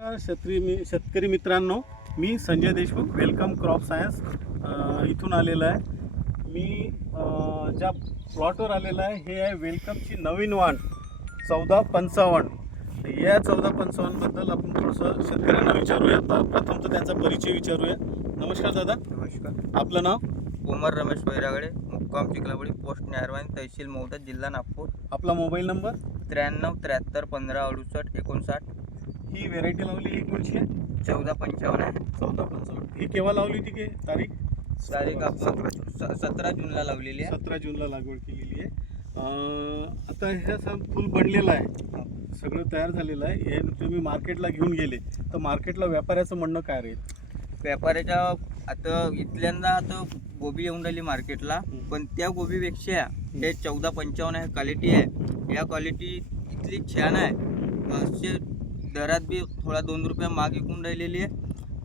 शेतकरी मित्रांनो, मी Sanjay Deshmukh, welcome crop science इथून आलेला आहे। मी ज्या प्लॉटवर आलेला आहे हे आहे वेलकमची नवीन वाण 1455। या 1455 बद्दल आपण थोडंसं शेतकऱ्यांना विचारूया। प्रथम तर त्यांचा परिचय विचारूया। नमस्कार दादा। नमस्कार। आपलं नाव? कोमर रमेश बैरागडे, मुक्काम चिखलावडी, पोस्ट न्यारवानी, तहसील मौदा, जिल्हा नागपूर। आपला मोबाईल नंबर? 93 73 15 68 59। ही व्हेरायटी लावली ही कोणची आहे? 1455 आहे। 1455 ही केव्हा लावली होती की तारीख? तारीख आपण 17 जूनला लावलेली आहे। 17 जूनला लागवड केलेली आहे। आता हे फुल बनलेलं आहे, सगळं तयार झालेलं आहे। हे तुम्ही मार्केटला घेऊन गेले तर मार्केटला व्यापाऱ्याचं म्हणणं काय राहील? व्यापाऱ्याच्या आता इथल्यांदा आता गोबी येऊन राहिली मार्केटला, पण त्या गोबीपेक्षा हे 1455 आहे क्वालिटी आहे। या क्वालिटी इथली छान आहे। असे दरात बी थोडा 2 रुपये माग विकून राहिलेली आहे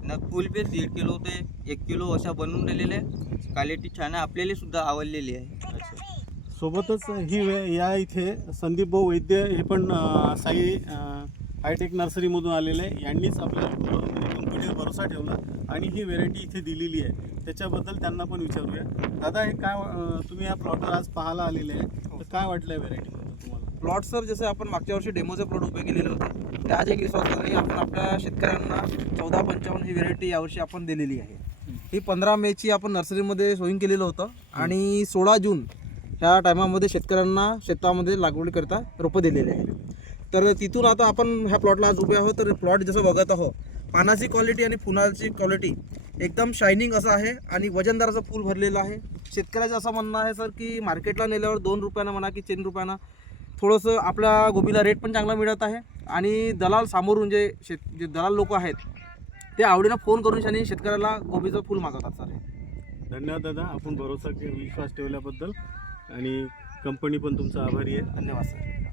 न। फुल बी 1.5 किलो ते 1 किलो अशा बनवून राहिलेले आहे। क्वालिटी छान आहे, आपल्याला सुद्धा आवडलेली आहे। सोबतच ही या इथे संदीप भाऊ वैद्य हे पण साई हायटेक नर्सरीमधून आलेले आहे। यांनीच आपल्या कंपनीवर भरोसा ठेवला आणि ही व्हेरायटी इथे दिलेली आहे। त्याच्याबद्दल त्यांना पण विचारूया। दादा, हे काय तुम्ही या प्लॉटवर आज पाहायला आलेले आहे, तर काय वाटलं व्हेरायटीबद्दल तुम्हाला? प्लॉट सर, जसं आपण मागच्या वर्षी डेमोचे प्लॉट उभे केलेले होते, त्याच एक विश्वासाने आपण आपल्या शेतकऱ्यांना 1455 ही व्हेरायटी यावर्षी आपण दिलेली आहे। ही 15 मेची आपण नर्सरीमध्ये सोईंग केलेलं होतं आणि 16 जून ह्या टायमामध्ये शेतकऱ्यांना शेतामध्ये लागवडीकरता रोपं दिलेले आहे। तर तिथून आता आपण ह्या प्लॉटला आज उभे आहोत। तर प्लॉट जसं बघत आहोत, पानाची क्वालिटी आणि फुलाची क्वालिटी एकदम शायनिंग असं आहे आणि वजनदार असं फुल भरलेलं आहे। शेतकऱ्याचं असं म्हणणं आहे सर की मार्केटला नेल्यावर 2 रुपयानं म्हणा की 3 रुपयानं थोडंसं आपल्या गोबीला रेट पण चांगला मिळत आहे आणि दलाल समोरून जे दलाल लोक आहेत ते आवडीनं फोन करून आणि शेतकऱ्याला गोबीचं फुल मागवतात सर। धन्यवाद दादा, आपण विश्वास ठेवल्याबद्दल, आणि कंपनी पण तुमचा आभारी आहे। धन्यवाद सर।